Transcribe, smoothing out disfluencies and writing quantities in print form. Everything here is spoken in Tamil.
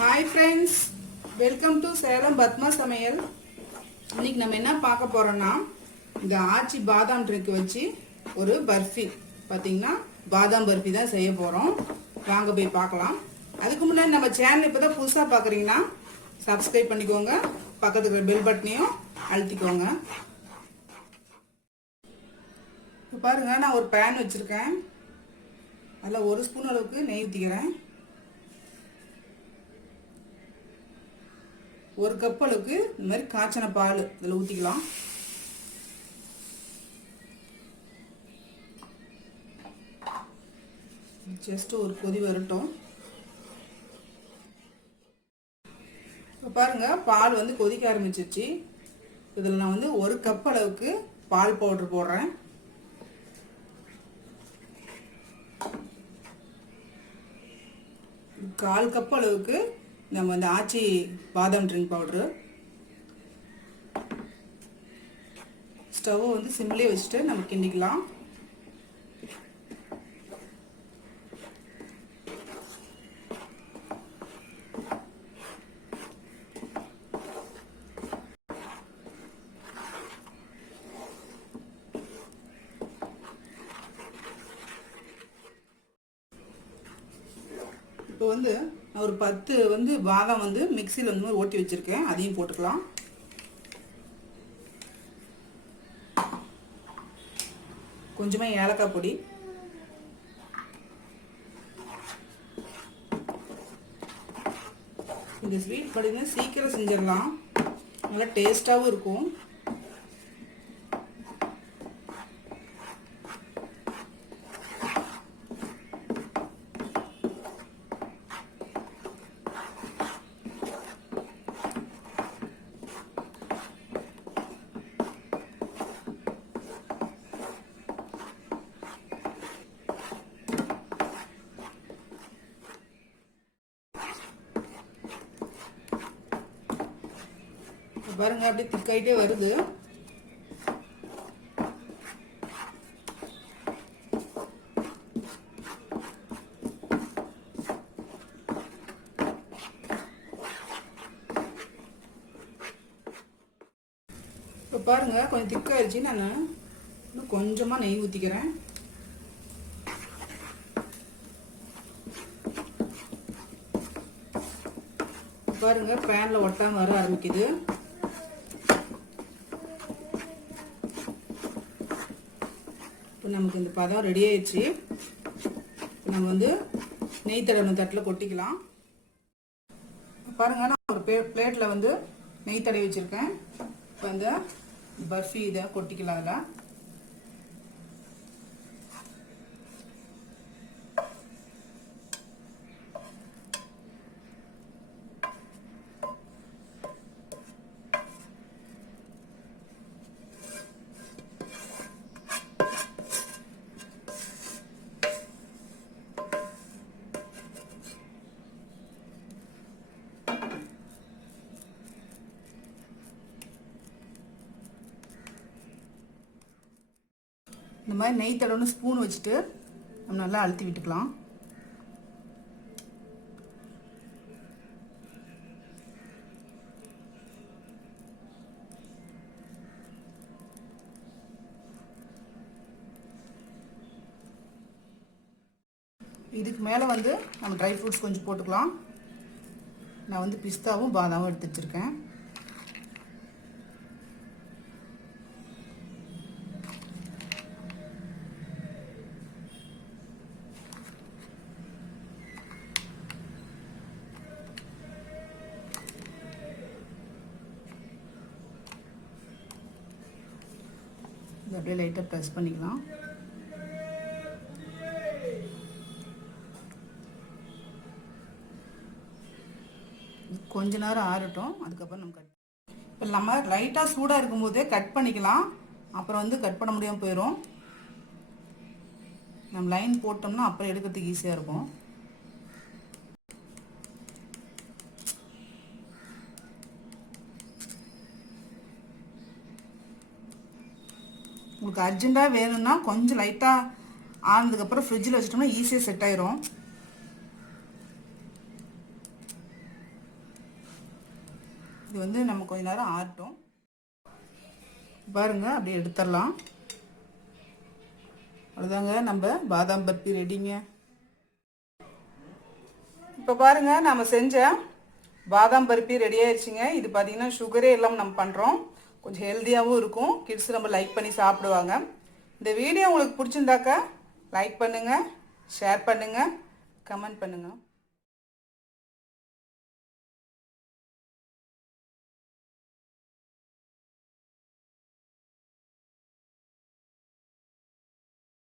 Hi friends, welcome to Salem Padma சமையல். இன்னைக்கு நம்ம என்ன பார்க்க போறோம்னா இந்த ஆச்சி பாதாம் ட்ரிங்க் வச்சு ஒரு பர்ஃபி. பாத்தீங்கன்னா பாதாம் பர்ஃபி தான் செய்ய போறோம். வாங்க போய் பார்க்கலாம். அதுக்கு முன்னாடி நம்ம சேனல் இப்பதான் புதுசா பார்க்குறீங்கன்னா சப்ஸ்கிரைப் பண்ணிக்கோங்க. பக்கத்துல இருக்கிற பெல் பட்டனையும் அழுத்திக்கோங்க. இப்போ பாருங்க, நான் ஒரு பேன் வச்சிருக்கேன். அதில் 1 ஸ்பூன் அளவுக்கு நெய் ஊற்றிக்கிறேன். 1 கப் அளவுக்கு இந்த மாதிரி காய்ச்சன பால் இதில் ஊற்றிக்கலாம். ஜஸ்ட் ஒரு கொதி வரட்டும். இப்போ பாருங்க, பால் வந்து கொதிக்க ஆரம்பிச்சிருச்சு. இதில் நான் வந்து 1 கப் அளவுக்கு பால் பவுடர் போடுறேன். கால் கப் அளவுக்கு நம்ம வந்து ஆச்சி பாதாம் ட்ரிங்க் பவுடரு. ஸ்டவ் வந்து சிம்லேயே வச்சுட்டு நம்ம கிண்டிக்கலாம். இப்போ வந்து நான் ஒரு 10 வந்து பாதாம் வந்து மிக்சியில் வந்து ஓட்டி வச்சிருக்கேன். அதையும் போட்டுக்கலாம். கொஞ்சமா ஏலக்காய் பொடி, இந்த ஸ்வீட் பார்த்தீங்கன்னா சீக்கிரம் செஞ்சிடலாம், நல்லா டேஸ்டாகவும் இருக்கும். பாருங்க, அப்படியே திக்காயிட்டே வருது. இப்போ பாருங்க, கொஞ்சம் திக்காயிருச்சு. நான் இன்னும் கொஞ்சமா நெய் ஊற்றிக்கிறேன். பாருங்க, பேன்ல ஒட்டாம வர ஆரம்பிக்குது. இப்போ நமக்கு இந்த பதம் ரெடி ஆயிடுச்சு. நம்ம வந்து நெய் தடவை தட்டில் கொட்டிக்கலாம். பாருங்க, நான் ஒரு பிளேட்டில் வந்து நெய் தடவி வச்சுருக்கேன். இப்போ இந்த பர்ஃபி இதை கொட்டிக்கலாம். அதில் இந்த மாதிரி நெய் தடவை ஸ்பூன் வச்சுட்டு நம்ம நல்லா அழுத்தி விட்டுக்கலாம். இதுக்கு மேலே வந்து நம்ம ட்ரை ஃப்ரூட்ஸ் கொஞ்சம் போட்டுக்கலாம். நான் வந்து பிஸ்தாவும் பாதாமும் எடுத்து வச்சுருக்கேன். இது அப்படியே லைட்டாக ப்ரெஸ் பண்ணிக்கலாம். கொஞ்ச நேரம் ஆறட்டும், அதுக்கப்புறம் நம்ம கட். இப்போ நம்ம லைட்டாக சூடாக இருக்கும்போதே கட் பண்ணிக்கலாம். அப்புறம் வந்து கட் பண்ண முடியாமல் போயிடும். நம்ம லைன் போட்டோம்னா அப்புறம் எடுக்கிறதுக்கு ஈஸியாக இருக்கும். உங்களுக்கு அர்ஜென்ட்டாக வேணும்னா கொஞ்சம் லைட்டாக ஆனதுக்கப்புறம் ஃப்ரிட்ஜில் வச்சிட்டோம்னா ஈஸியாக செட் ஆயிரும். வந்து நம்ம கொஞ்ச நேரம் ஆறட்டும். பாருங்க அப்படியே எடுத்துடலாம். அவ்வளோதாங்க, நம்ம பாதாம் பர்ஃபி ரெடிங்க. இப்போ பாருங்க நம்ம செஞ்ச பாதாம் பர்ஃபி ரெடி ஆயிடுச்சுங்க. இது பார்த்தீங்கன்னா சுகரே இல்லாமல் நம்ம பண்ணுறோம். கொஞ்சம் ஹெல்த்தியாகவும் இருக்கும். கிட்ஸ் நம்ம லைக் பண்ணி சாப்பிடுவாங்க. இந்த வீடியோ உங்களுக்கு பிடிச்சிருந்தாக்கா லைக் பண்ணுங்கள், ஷேர் பண்ணுங்கள், கமெண்ட் பண்ணுங்கள்.